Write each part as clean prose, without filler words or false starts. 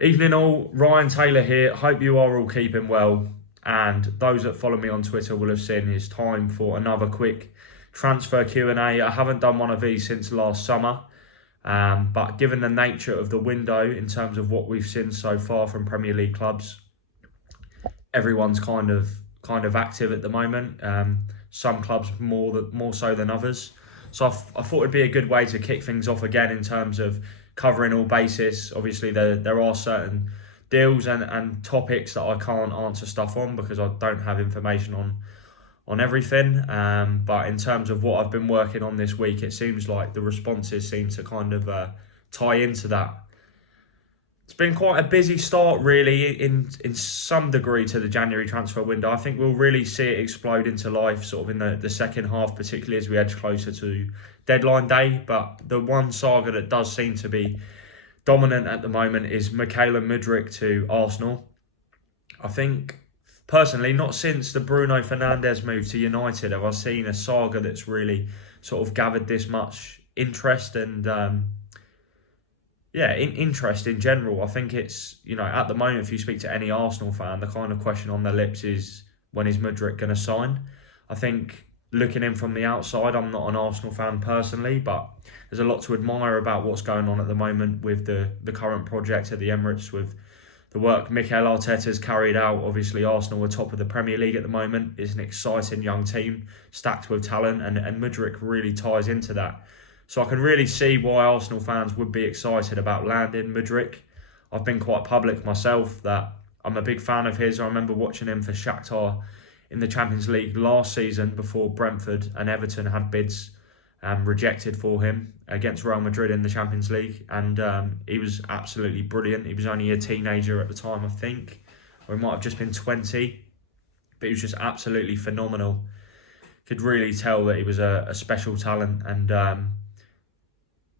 Evening all, Ryan Taylor here. Hope you are all keeping well. And those that follow me on Twitter will have seen it's time for another quick transfer Q&A. I haven't done one of these since last summer. But given the nature of the window in terms of what we've seen so far from Premier League clubs, everyone's kind of active at the moment. Some clubs more so than others. So I thought it'd be a good way to kick things off again in terms of covering all bases. Obviously, there are certain deals and topics that I can't answer stuff on because I don't have information on everything. But in terms of what I've been working on this week, it seems like the responses seem to kind of tie into that. It's been quite a busy start, really, in some degree to the January transfer window. I think we'll really see it explode into life sort of in the second half, particularly as we edge closer to deadline day. But the one saga that does seem to be dominant at the moment is Mykhailo Mudryk to Arsenal. I think, personally, not since the Bruno Fernandes move to United have I seen a saga that's really sort of gathered this much interest and interest in general. I think it's, at the moment, if you speak to any Arsenal fan, the kind of question on their lips is, when is Mudryk going to sign? I think looking in from the outside, I'm not an Arsenal fan personally, but there's a lot to admire about what's going on at the moment with the current project at the Emirates, with the work Mikel Arteta's carried out. Obviously, Arsenal are top of the Premier League at the moment. It's an exciting young team, stacked with talent, and Mudryk really ties into that. So I can really see why Arsenal fans would be excited about landing Mudryk. I've been quite public myself that I'm a big fan of his. I remember watching him for Shakhtar in the Champions League last season before Brentford and Everton had bids rejected for him against Real Madrid in the Champions League. And he was absolutely brilliant. He was only a teenager at the time, I think, or he might have just been 20. But he was just absolutely phenomenal. Could really tell that he was a special talent. And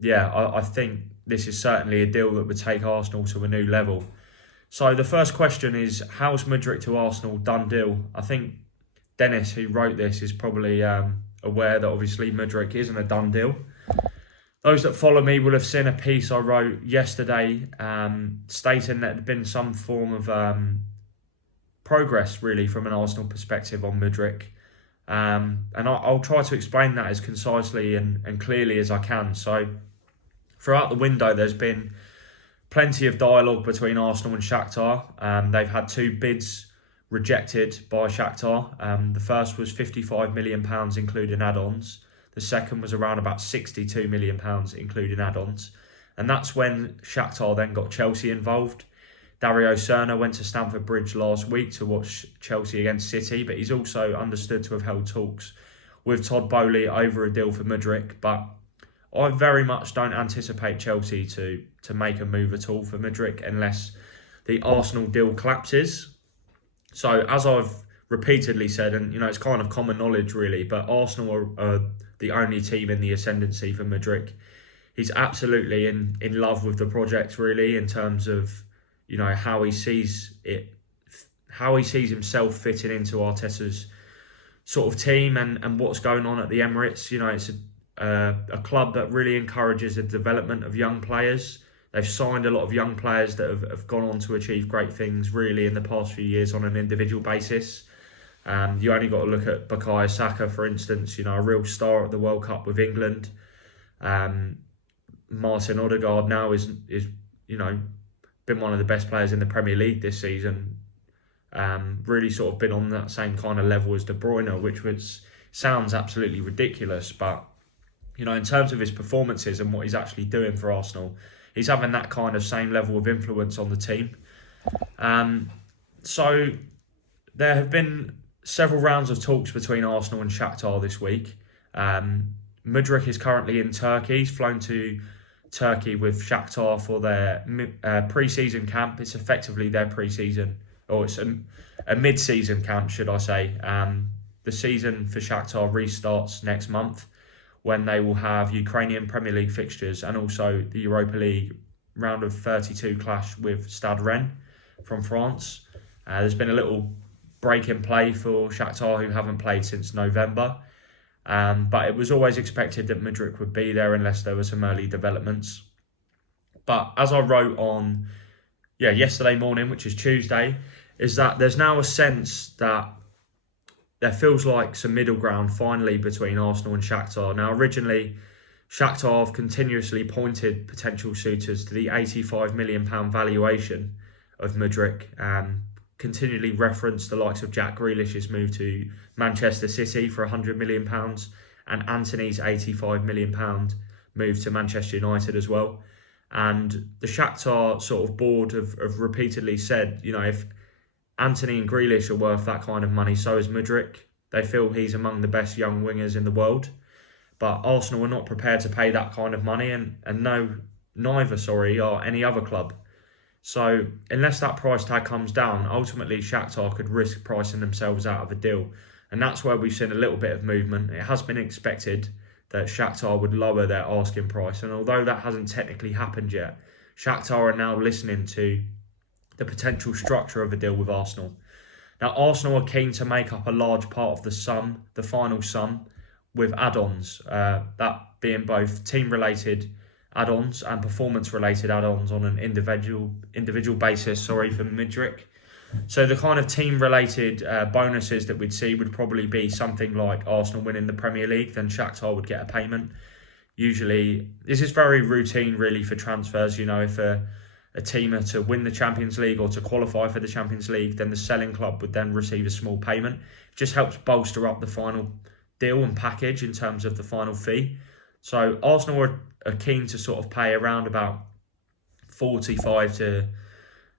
I think this is certainly a deal that would take Arsenal to a new level. So the first question is, how's Mudryk to Arsenal done deal? I think Dennis, who wrote this, is probably aware that obviously Mudryk isn't a done deal. Those that follow me will have seen a piece I wrote yesterday stating that there'd been some form of progress, really, from an Arsenal perspective on Mudryk. And I'll try to explain that as concisely and clearly as I can. So throughout the window, there's been plenty of dialogue between Arsenal and Shakhtar. They've had two bids rejected by Shakhtar. The first was £55 million, including add-ons. The second was around about £62 million, including add-ons. And that's when Shakhtar then got Chelsea involved. Dario Serna went to Stamford Bridge last week to watch Chelsea against City, but he's also understood to have held talks with Todd Boehly over a deal for Mudryk. But I very much don't anticipate Chelsea to make a move at all for Mudryk unless the Arsenal deal collapses. So as I've repeatedly said, and it's kind of common knowledge really, but Arsenal are the only team in the ascendancy for Mudryk. He's absolutely in love with the project, really, in terms of how he sees himself fitting into Arteta's sort of team and what's going on at the Emirates. It's a club that really encourages the development of young players. They've signed a lot of young players that have gone on to achieve great things, really, in the past few years on an individual basis. You only got to look at Bukayo Saka, for instance, a real star at the World Cup with England. Martin Odegaard now is been one of the best players in the Premier League this season. Really sort of been on that same kind of level as De Bruyne, which sounds absolutely ridiculous. But, in terms of his performances and what he's actually doing for Arsenal, he's having that kind of same level of influence on the team. So there have been several rounds of talks between Arsenal and Shakhtar this week. Mudryk is currently in Turkey. He's flown to Turkey with Shakhtar for their pre-season camp. It's effectively their pre-season, or it's a mid-season camp, should I say. The season for Shakhtar restarts next month when they will have Ukrainian Premier League fixtures and also the Europa League round of 32 clash with Stade Rennes from France. There's been a little break in play for Shakhtar, who haven't played since November. But it was always expected that Mudryk would be there unless there were some early developments. But as I wrote on yesterday morning, which is Tuesday, is that there's now a sense that there feels like some middle ground finally between Arsenal and Shakhtar. Now, originally, Shakhtar have continuously pointed potential suitors to the £85 million valuation of Mudryk, continually referenced the likes of Jack Grealish's move to Manchester City for £100 million and Antony's £85 million move to Manchester United as well. And the Shakhtar sort of board have repeatedly said, if Antony and Grealish are worth that kind of money, so is Mudryk. They feel he's among the best young wingers in the world. But Arsenal are not prepared to pay that kind of money, and neither are any other club. So unless that price tag comes down, ultimately Shakhtar could risk pricing themselves out of a deal. And that's where we've seen a little bit of movement. It has been expected that Shakhtar would lower their asking price. And although that hasn't technically happened yet, Shakhtar are now listening to the potential structure of a deal with Arsenal. Now, Arsenal are keen to make up a large part of the final sum, with add-ons, that being both team-related add-ons and performance-related add-ons on an individual basis, for Mudryk. So the kind of team-related bonuses that we'd see would probably be something like Arsenal winning the Premier League, then Shakhtar would get a payment. Usually, this is very routine really for transfers. If a team are to win the Champions League or to qualify for the Champions League, then the selling club would then receive a small payment. It just helps bolster up the final deal and package in terms of the final fee. So Arsenal are keen to sort of pay around about 45 to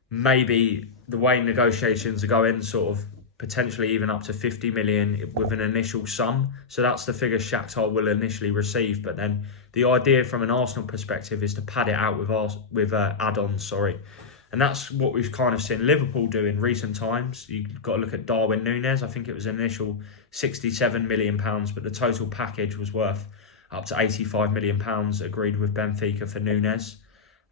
maybe, the way negotiations are going, sort of potentially even up to 50 million with an initial sum. So that's the figure Shakhtar will initially receive. But then the idea from an Arsenal perspective is to pad it out with add-ons, And that's what we've kind of seen Liverpool do in recent times. You've got to look at Darwin Núñez. I think it was an initial £67 million, but the total package was worth up to £85 million agreed with Benfica for Núñez.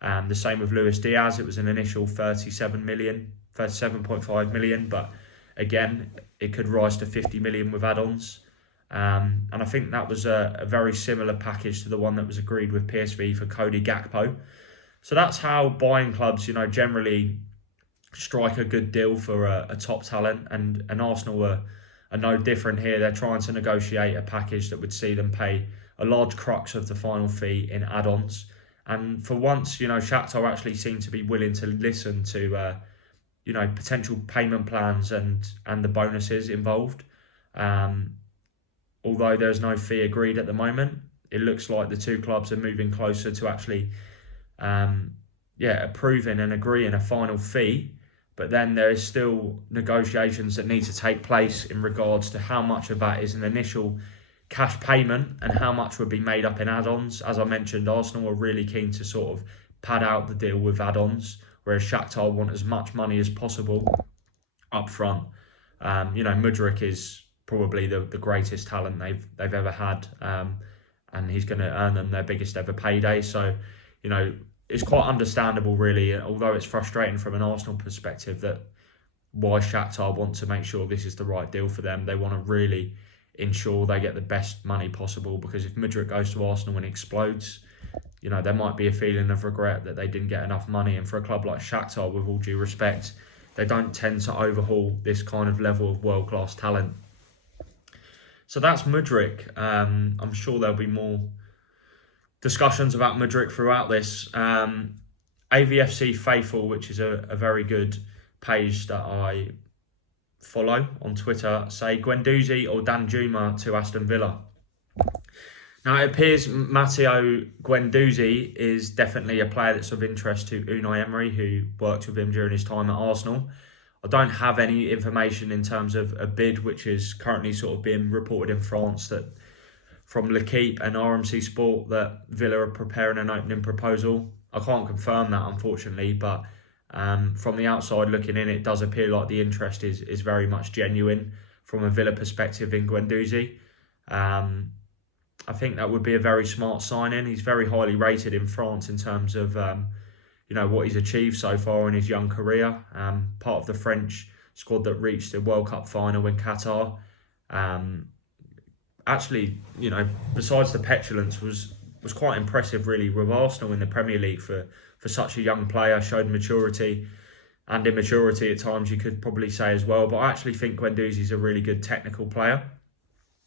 The same with Luis Diaz. It was an initial 37.5 million, but again, it could rise to 50 million with add-ons. And I think that was a very similar package to the one that was agreed with PSV for Cody Gakpo. So that's how buying clubs, generally strike a good deal for a top talent. And Arsenal are no different here. They're trying to negotiate a package that would see them pay a large crux of the final fee in add-ons. And for once, Shakhtar actually seem to be willing to listen to, potential payment plans and the bonuses involved. Although there's no fee agreed at the moment, it looks like the two clubs are moving closer to actually, approving and agreeing a final fee. But then there is still negotiations that need to take place in regards to how much of that is an initial cash payment and how much would be made up in add-ons. As I mentioned, Arsenal are really keen to sort of pad out the deal with add-ons, whereas Shakhtar want as much money as possible up front. Mudryk is probably the greatest talent they've ever had, and he's going to earn them their biggest ever payday. So, it's quite understandable, really, although it's frustrating from an Arsenal perspective, that why Shakhtar want to make sure this is the right deal for them. They want to really ensure they get the best money possible, because if Mudryk goes to Arsenal and explodes, there might be a feeling of regret that they didn't get enough money. And for a club like Shakhtar, with all due respect, they don't tend to overhaul this kind of level of world-class talent. So that's Mudryk. I'm sure there'll be more discussions about Mudryk throughout this. AVFC Faithful, which is a very good page that I follow on Twitter, say Guendouzi or Danjuma to Aston Villa. Now, it appears Matteo Guendouzi is definitely a player that's of interest to Unai Emery, who worked with him during his time at Arsenal. I don't have any information in terms of a bid, which is currently sort of being reported in France, that from L'Equipe and RMC Sport, that Villa are preparing an opening proposal. I can't confirm that, unfortunately, but from the outside looking in, it does appear like the interest is very much genuine from a Villa perspective in Guendouzi. I think that would be a very smart signing. He's very highly rated in France in terms of what he's achieved so far in his young career. Part of the French squad that reached the World Cup final in Qatar. Besides the petulance, was quite impressive really with Arsenal in the Premier League for for such a young player, showed maturity and immaturity at times, you could probably say as well. But I actually think Guendouzi's a really good technical player.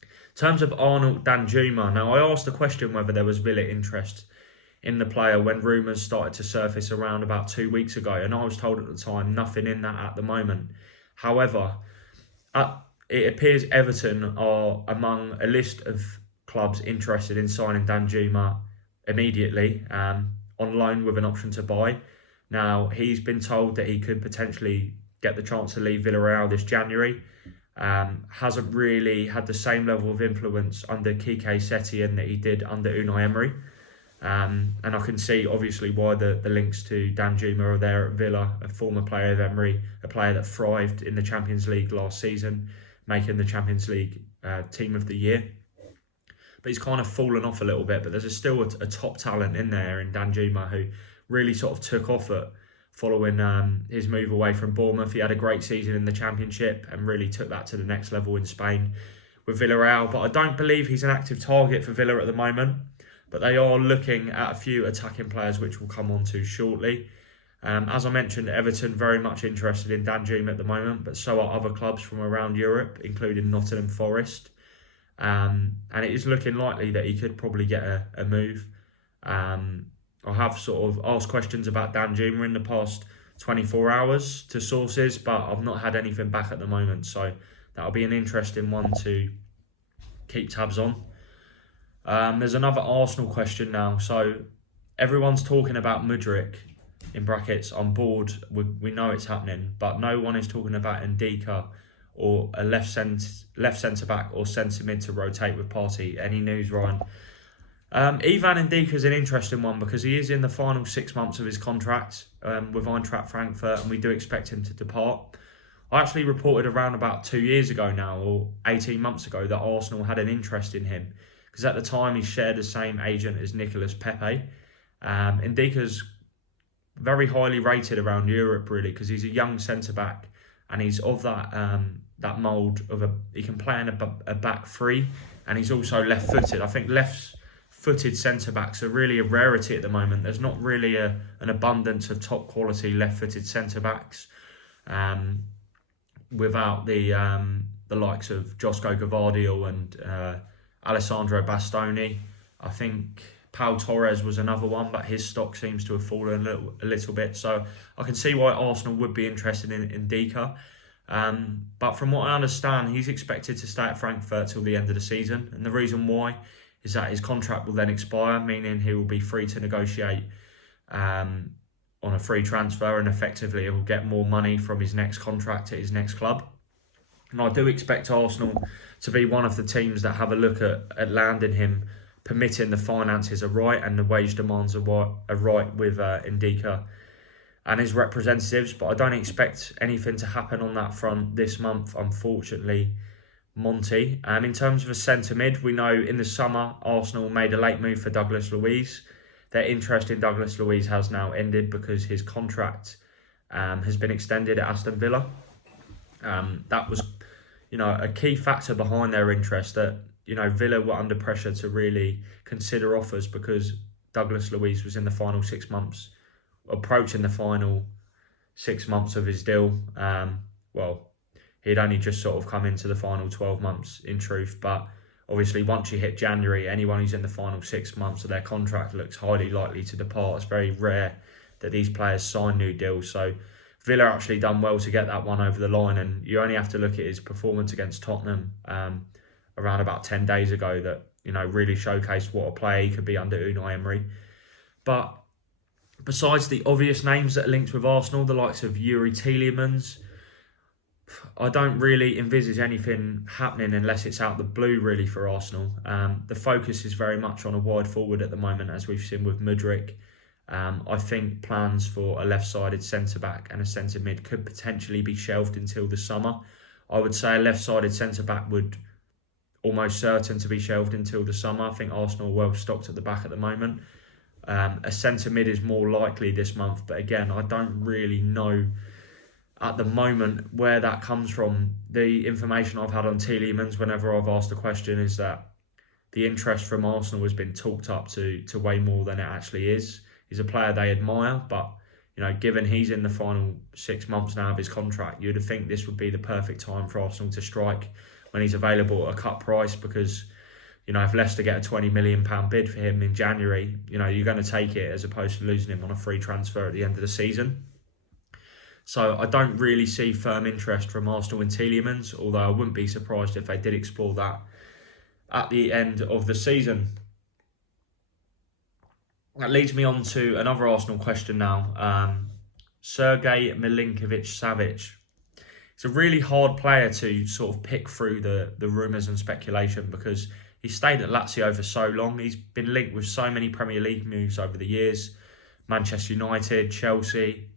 In terms of Arnaut Danjuma, now I asked the question whether there was Villa interest in the player when rumours started to surface around about 2 weeks ago, and I was told at the time nothing in that at the moment. However, it appears Everton are among a list of clubs interested in signing Danjuma immediately, on loan with an option to buy. Now, he's been told that he could potentially get the chance to leave Villarreal this January. Hasn't really had the same level of influence under Quique Setien that he did under Unai Emery. And I can see obviously why the links to Danjuma are there at Villa, a former player of Emery, a player that thrived in the Champions League last season, making the Champions League Team of the Year. But he's kind of fallen off a little bit, but there's still a top talent in there in Danjuma who really sort of took off following his move away from Bournemouth. He had a great season in the Championship and really took that to the next level in Spain with Villarreal. But I don't believe he's an active target for Villa at the moment. But they are looking at a few attacking players, which we'll come on to shortly. As I mentioned, Everton very much interested in Danjuma at the moment, but so are other clubs from around Europe, including Nottingham Forest. And it is looking likely that he could probably get a move. I have sort of asked questions about Danjuma in the past 24 hours to sources, but I've not had anything back at the moment. So that'll be an interesting one to keep tabs on. There's another Arsenal question now. So everyone's talking about Mudryk, in brackets, on board. We know it's happening, but no one is talking about Ndika or a left centre back or centre mid to rotate with Partey. Any news, Ryan? Ivan Ndika is an interesting one because he is in the final 6 months of his contract with Eintracht Frankfurt, and we do expect him to depart. I actually reported around about 2 years ago now, or 18 months ago, that Arsenal had an interest in him because at the time he shared the same agent as Nicolas Pepe. Ndika's very highly rated around Europe, really, because he's a young centre back and he's of that mould of he can play in a back three, and he's also left-footed. I think left-footed centre backs are really a rarity at the moment. There's not really an abundance of top quality left-footed centre backs, without the likes of Josko Gvardiol and Alessandro Bastoni. I think Pau Torres was another one, but his stock seems to have fallen a little bit. So I can see why Arsenal would be interested in Ndika. But from what I understand, he's expected to stay at Frankfurt till the end of the season. And the reason why is that his contract will then expire, meaning he will be free to negotiate on a free transfer, and effectively he will get more money from his next contract at his next club. And I do expect Arsenal to be one of the teams that have a look at landing him, permitting the finances are right and the wage demands are right with Ndika and his representatives. But I don't expect anything to happen on that front this month, unfortunately, Monty. In terms of a centre mid, we know in the summer Arsenal made a late move for Douglas Luiz. Their interest in Douglas Luiz has now ended because his contract has been extended at Aston Villa. That was, a key factor behind their interest, that Villa were under pressure to really consider offers because Douglas Luiz was in the final 6 months, approaching the final 6 months of his deal. He'd only just sort of come into the final 12 months in truth, but obviously once you hit January, anyone who's in the final 6 months of their contract looks highly likely to depart. It's very rare that these players sign new deals. So Villa actually done well to get that one over the line, and you only have to look at his performance against Tottenham around about 10 days ago that, really showcased what a player he could be under Unai Emery. But besides the obvious names that are linked with Arsenal, the likes of Yuri Tielemans, I don't really envisage anything happening unless it's out the blue, really, for Arsenal. The focus is very much on a wide forward at the moment, as we've seen with Mudryk. I think plans for a left-sided centre-back and a centre-mid could potentially be shelved until the summer. I would say a left-sided centre-back would almost certain to be shelved until the summer. I think Arsenal are well stocked at the back at the moment. A centre-mid is more likely this month, but again, I don't really know at the moment where that comes from. The information I've had on Tielemans whenever I've asked a question is that the interest from Arsenal has been talked up to way more than it actually is. he's a player they admire. But, given he's in the final 6 months now of his contract, you'd think this would be the perfect time for Arsenal to strike when he's available at a cut price, because, if Leicester get a £20 million bid for him in January, you're going to take it as opposed to losing him on a free transfer at the end of the season. So I don't really see firm interest from Arsenal in Tielemans, although I wouldn't be surprised if they did explore that at the end of the season. That leads me on to another Arsenal question now. Sergei Milinkovic-Savic. It's a really hard player to sort of pick through the rumours and speculation, because he stayed at Lazio for so long. He's been linked with so many Premier League moves over the years. Manchester United, Chelsea.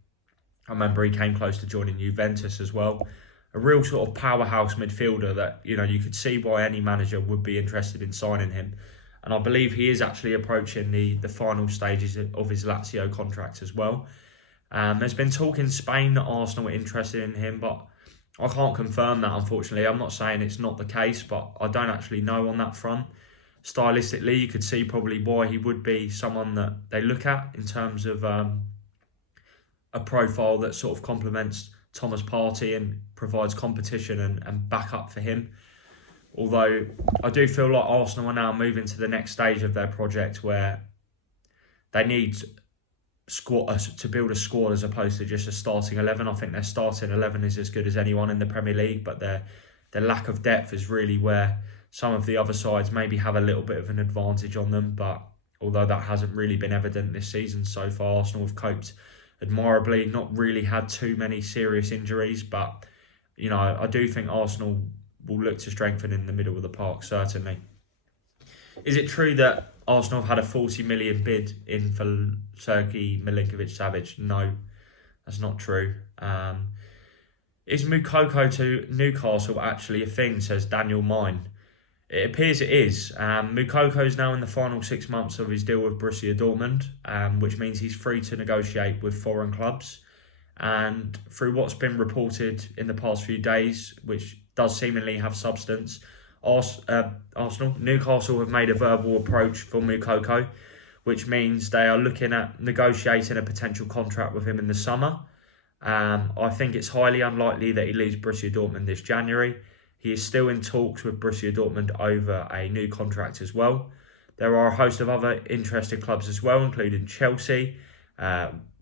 I remember he came close to joining Juventus as well. A real sort of powerhouse midfielder that, you could see why any manager would be interested in signing him. And I believe he is actually approaching the final stages of his Lazio contract as well. There's been talk in Spain that Arsenal are interested in him, but I can't confirm that, unfortunately. I'm not saying it's not the case, but I don't actually know on that front. Stylistically, you could see probably why he would be someone that they look at in terms of a profile that sort of complements Thomas Partey and provides competition and backup for him. Although I do feel like Arsenal are now moving to the next stage of their project, where they need to build a squad as opposed to just a starting 11. I think their starting 11 is as good as anyone in the Premier League, but their lack of depth is really where some of the other sides maybe have a little bit of an advantage on them. But although that hasn't really been evident this season so far, Arsenal have coped admirably, not really had too many serious injuries. But, I do think Arsenal will look to strengthen in the middle of the park, certainly. Is it true that Arsenal have had a 40 million bid in for Sergei Milinkovic-Savic? No, that's not true. Is Moukoko to Newcastle actually a thing, says Daniel Mine? It appears it is. Moukoko is now in the final 6 months of his deal with Borussia Dortmund, which means he's free to negotiate with foreign clubs. And through what's been reported in the past few days, which does seemingly have substance, Newcastle have made a verbal approach for Moukoko, which means they are looking at negotiating a potential contract with him in the summer. I think it's highly unlikely that he leaves Borussia Dortmund this January. He is still in talks with Borussia Dortmund over a new contract as well. There are a host of other interested clubs as well, including Chelsea.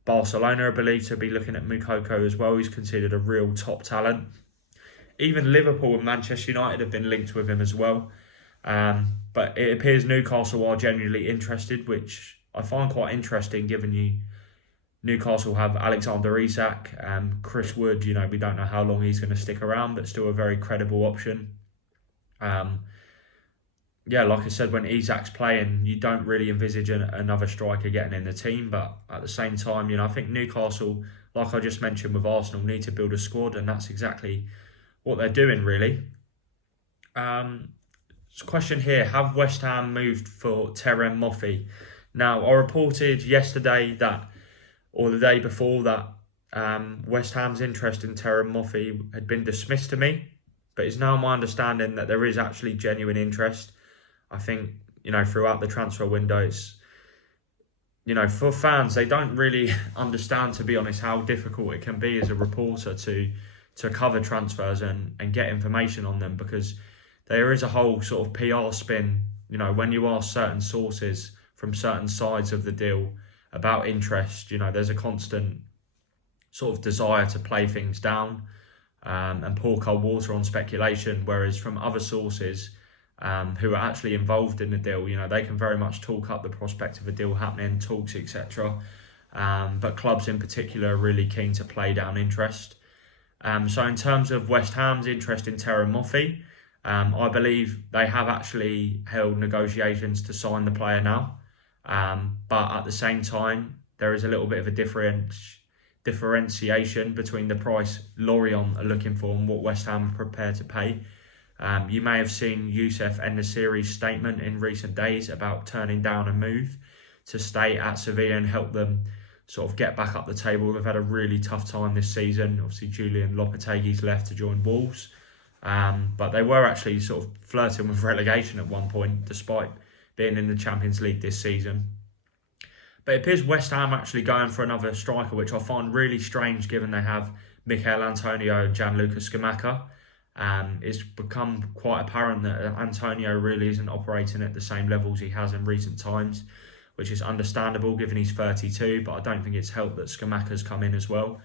Barcelona are believed to be looking at Moukoko as well. He's considered a real top talent. Even Liverpool and Manchester United have been linked with him as well. But it appears Newcastle are genuinely interested, which I find quite interesting, given Newcastle have Alexander Isak, Chris Wood. We don't know how long he's going to stick around, but still a very credible option. Like I said, when Isak's playing, you don't really envisage another striker getting in the team. But at the same time, I think Newcastle, like I just mentioned with Arsenal, need to build a squad, and that's exactly what they're doing, really. Question here: have West Ham moved for Terem Moffi? Now, I reported yesterday or the day before that, West Ham's interest in Terem Moffi had been dismissed to me, but it's now my understanding that there is actually genuine interest. I think, throughout the transfer window, it's, for fans, they don't really understand, to be honest, how difficult it can be as a reporter to cover transfers and get information on them, because there is a whole sort of PR spin, when you ask certain sources from certain sides of the deal about interest, there's a constant sort of desire to play things down and pour cold water on speculation, whereas from other sources who are actually involved in the deal, they can very much talk up the prospect of a deal happening, talks, etc. But clubs in particular are really keen to play down interest. So in terms of West Ham's interest in Terem Moffi, I believe they have actually held negotiations to sign the player now. But at the same time, there is a little bit of a differentiation between the price Lorient are looking for and what West Ham are prepared to pay. You may have seen Youssef En-Nesyri's statement in recent days about turning down a move to stay at Sevilla and help them sort of get back up the table. They've had a really tough time this season. Obviously, Julian Lopetegui's left to join Wolves. But they were actually sort of flirting with relegation at one point, despite being in the Champions League this season. But it appears West Ham actually going for another striker, which I find really strange given they have Michail Antonio and Gianluca Scamacca. It's become quite apparent that Antonio really isn't operating at the same levels he has in recent times, which is understandable given he's 32, but I don't think it's helped that Scamacca's come in as well.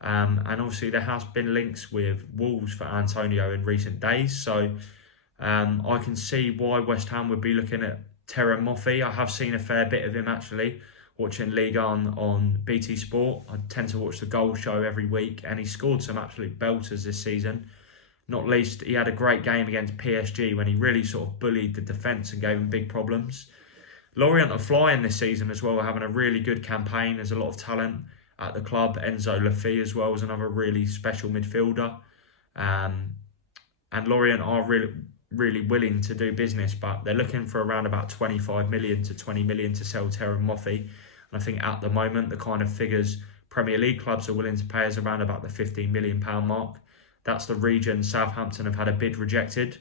And obviously there has been links with Wolves for Antonio in recent days, so I can see why West Ham would be looking at Terem Moffi. I have seen a fair bit of him actually, watching Ligue 1 on BT Sport. I tend to watch the goal show every week, and he scored some absolute belters this season. Not least, he had a great game against PSG when he really sort of bullied the defence and gave them big problems. Lorient are flying this season as well, having a really good campaign. There's a lot of talent at the club. Enzo Lafay as well is another really special midfielder. And Lorient are really willing to do business, but they're looking for around about 25 million to 20 million to sell Terem Moffi. And I think at the moment, the kind of figures Premier League clubs are willing to pay is around about the £15 million mark. That's the region Southampton have had a bid rejected.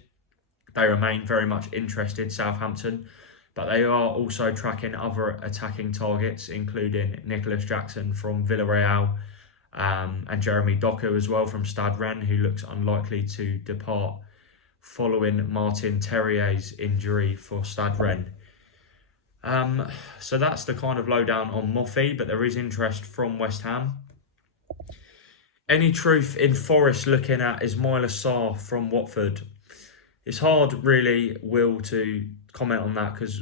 They remain very much interested, Southampton, but they are also tracking other attacking targets, including Nicholas Jackson from Villarreal and Jeremy Doku as well from Stade Rennes, who looks unlikely to depart following Martin Terrier's injury for Stade Rennes. So that's the kind of lowdown on Moffi, but there is interest from West Ham. Any truth in Forest looking at Ismaila Sarr from Watford? It's hard really, Will, to comment on that because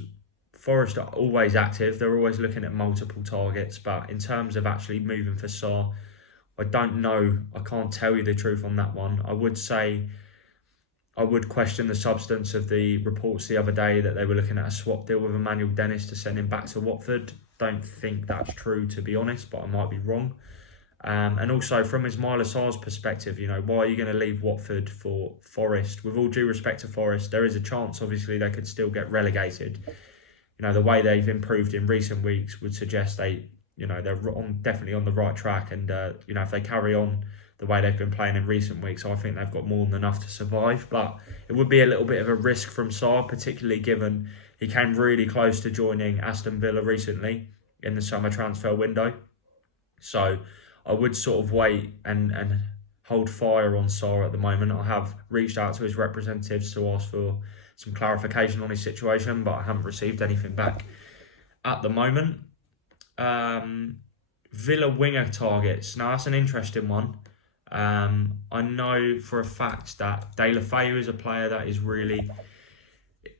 Forest are always active. They're always looking at multiple targets, but in terms of actually moving for Sarr, I don't know. I can't tell you the truth on that one. I would say I would question the substance of the reports the other day that they were looking at a swap deal with Emmanuel Dennis to send him back to Watford. Don't think that's true, to be honest, but I might be wrong. And also from Ismaila Sarr's perspective, why are you going to leave Watford for Forest? With all due respect to Forest, there is a chance, obviously, they could still get relegated. The way they've improved in recent weeks would suggest they're definitely on the right track. And, if they carry on the way they've been playing in recent weeks, I think they've got more than enough to survive. But it would be a little bit of a risk from Sarr, particularly given he came really close to joining Aston Villa recently in the summer transfer window. So I would sort of wait and hold fire on Sarr at the moment. I have reached out to his representatives to ask for some clarification on his situation, but I haven't received anything back at the moment. Villa winger targets. Now, that's an interesting one. I know for a fact that De La Feu is a player that is really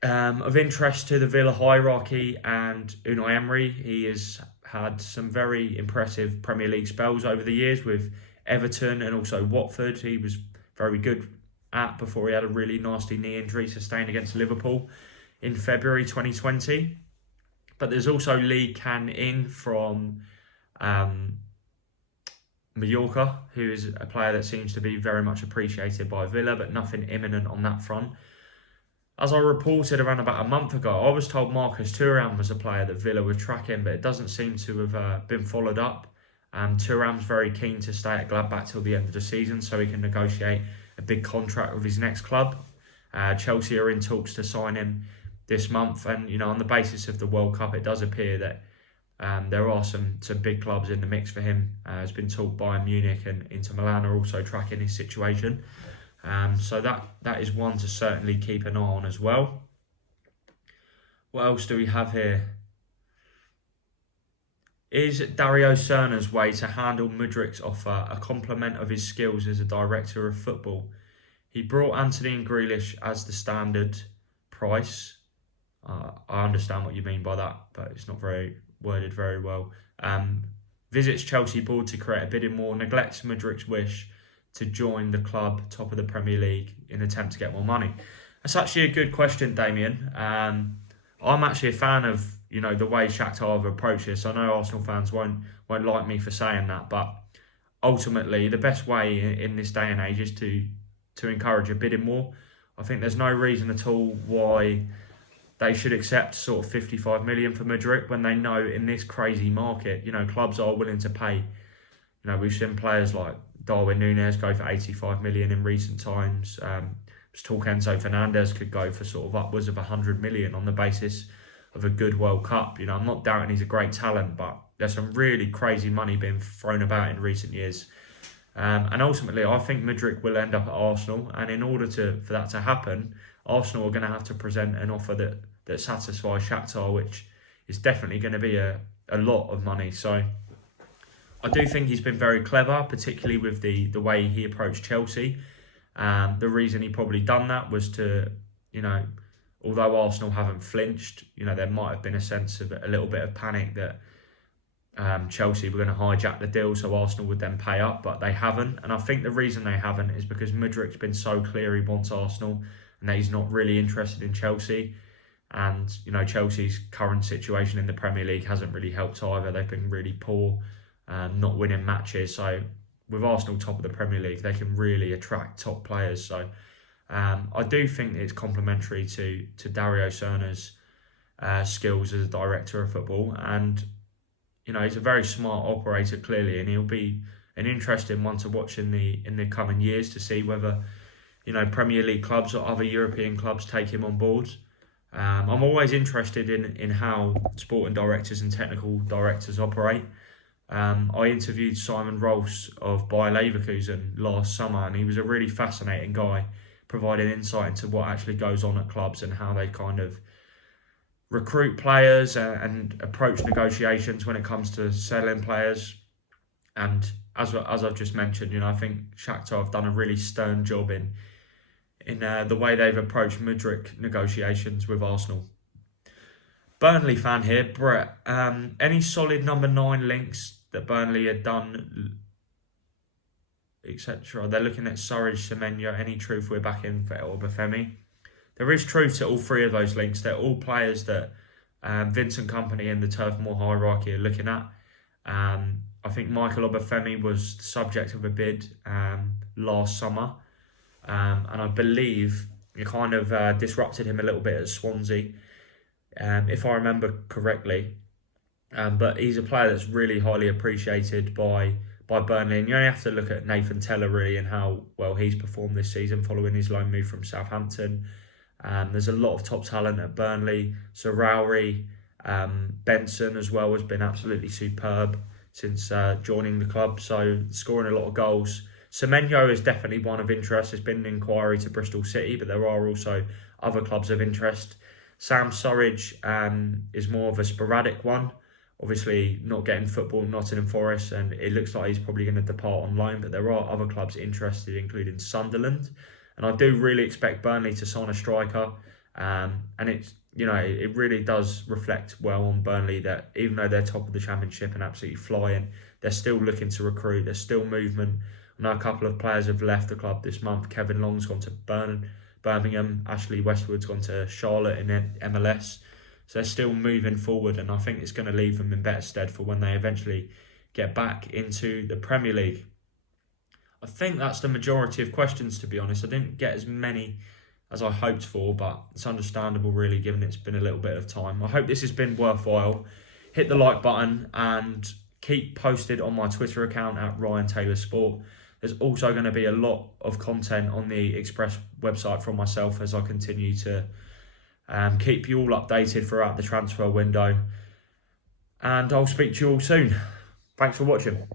of interest to the Villa hierarchy, and Unai Emery. He has had some very impressive Premier League spells over the years with Everton and also Watford. He was very good at before he had a really nasty knee injury sustained against Liverpool in February 2020. But there's also Lee Can In from Mallorca, who is a player that seems to be very much appreciated by Villa, but nothing imminent on that front. As I reported around about a month ago, I was told Marcus Thuram was a player that Villa were tracking, but it doesn't seem to have been followed up. Thuram's very keen to stay at Gladbach till the end of the season so he can negotiate a big contract with his next club. Chelsea are in talks to sign him this month, and on the basis of the World Cup, it does appear that there are some big clubs in the mix for him. It's been talked Bayern Munich and Inter Milan are also tracking his situation. So that is one to certainly keep an eye on as well. What else do we have here? Is Dario Serna's way to handle Mudryk's offer a complement of his skills as a director of football? He brought Antony and Grealish as the standard price. I understand what you mean by that, but it's not worded very well. Visits Chelsea board to create a bidding war, neglects Mudryk's wish to join the club top of the Premier League in an attempt to get more money. That's actually a good question, Damien. I'm actually a fan of the way Shakhtar have approached this. I know Arsenal fans won't like me for saying that, but ultimately the best way in this day and age is to encourage a bidding war. I think there's no reason at all why they should accept sort of 55 million for Mudryk when they know in this crazy market, clubs are willing to pay. We've seen players like Darwin Núñez go for 85 million in recent times. There's talk Enzo Fernandez could go for sort of upwards of 100 million on the basis of a good World Cup. You know, I'm not doubting he's a great talent, but there's some really crazy money being thrown about in recent years. And ultimately, I think Mudryk will end up at Arsenal. And in order for that to happen, Arsenal are going to have to present an offer that satisfies Shakhtar, which is definitely going to be a lot of money. So I do think he's been very clever, particularly with the way he approached Chelsea. The reason he probably done that was to, you know, although Arsenal haven't flinched, you know, there might have been a sense of a little bit of panic that Chelsea were going to hijack the deal so Arsenal would then pay up, but they haven't. And I think the reason they haven't is because Mudryk's been so clear he wants Arsenal and that he's not really interested in Chelsea. And, you know, Chelsea's current situation in the Premier League hasn't really helped either. They've been really poor, not winning matches. So with Arsenal top of the Premier League, they can really attract top players. So I do think it's complementary to Dario Serna's skills as a director of football. And, you know, he's a very smart operator, clearly, and he'll be an interesting one to watch in the coming years to see whether, you know, Premier League clubs or other European clubs take him on board. I'm always interested in how sporting directors and technical directors operate. I interviewed Simon Rolfs of Bayer Leverkusen last summer, and he was a really fascinating guy, providing insight into what actually goes on at clubs and how they kind of recruit players and approach negotiations when it comes to selling players. And as I've just mentioned, you know, I think Shakhtar have done a really stern job in the way they've approached Mudryk negotiations with Arsenal. Burnley fan here, Brett. Any solid number 9 links that Burnley had done, etc.? They're looking at Surridge, Semenyo. Any truth we're back in for Obafemi? There is truth to all 3 of those links. They're all players that Vincent Kompany and the Turf Moor hierarchy are looking at. I think Michael Obafemi was the subject of a bid last summer. And I believe it kind of disrupted him a little bit at Swansea, if I remember correctly. But he's a player that's really highly appreciated by Burnley. And you only have to look at Nathan Tella, really, and how well he's performed this season following his loan move from Southampton. There's a lot of top talent at Burnley. Sarawi, Benson as well has been absolutely superb since joining the club, so scoring a lot of goals. Semenyo is definitely one of interest. There's been an inquiry to Bristol City, but there are also other clubs of interest. Sam Surridge is more of a sporadic one. Obviously, not getting football at Nottingham Forest, and it looks like he's probably going to depart on loan, but there are other clubs interested, including Sunderland. And I do really expect Burnley to sign a striker. And it's, you know, it really does reflect well on Burnley that even though they're top of the Championship and absolutely flying, they're still looking to recruit. There's still movement. I know a couple of players have left the club this month. Kevin Long's gone to Birmingham. Ashley Westwood's gone to Charlotte in MLS. So they're still moving forward, and I think it's going to leave them in better stead for when they eventually get back into the Premier League. I think that's the majority of questions, to be honest. I didn't get as many as I hoped for, but it's understandable, really, given it's been a little bit of time. I hope this has been worthwhile. Hit the like button and keep posted on my Twitter account at Ryan Taylor Sport. There's also going to be a lot of content on the Express website from myself as I continue to keep you all updated throughout the transfer window. And I'll speak to you all soon. Thanks for watching.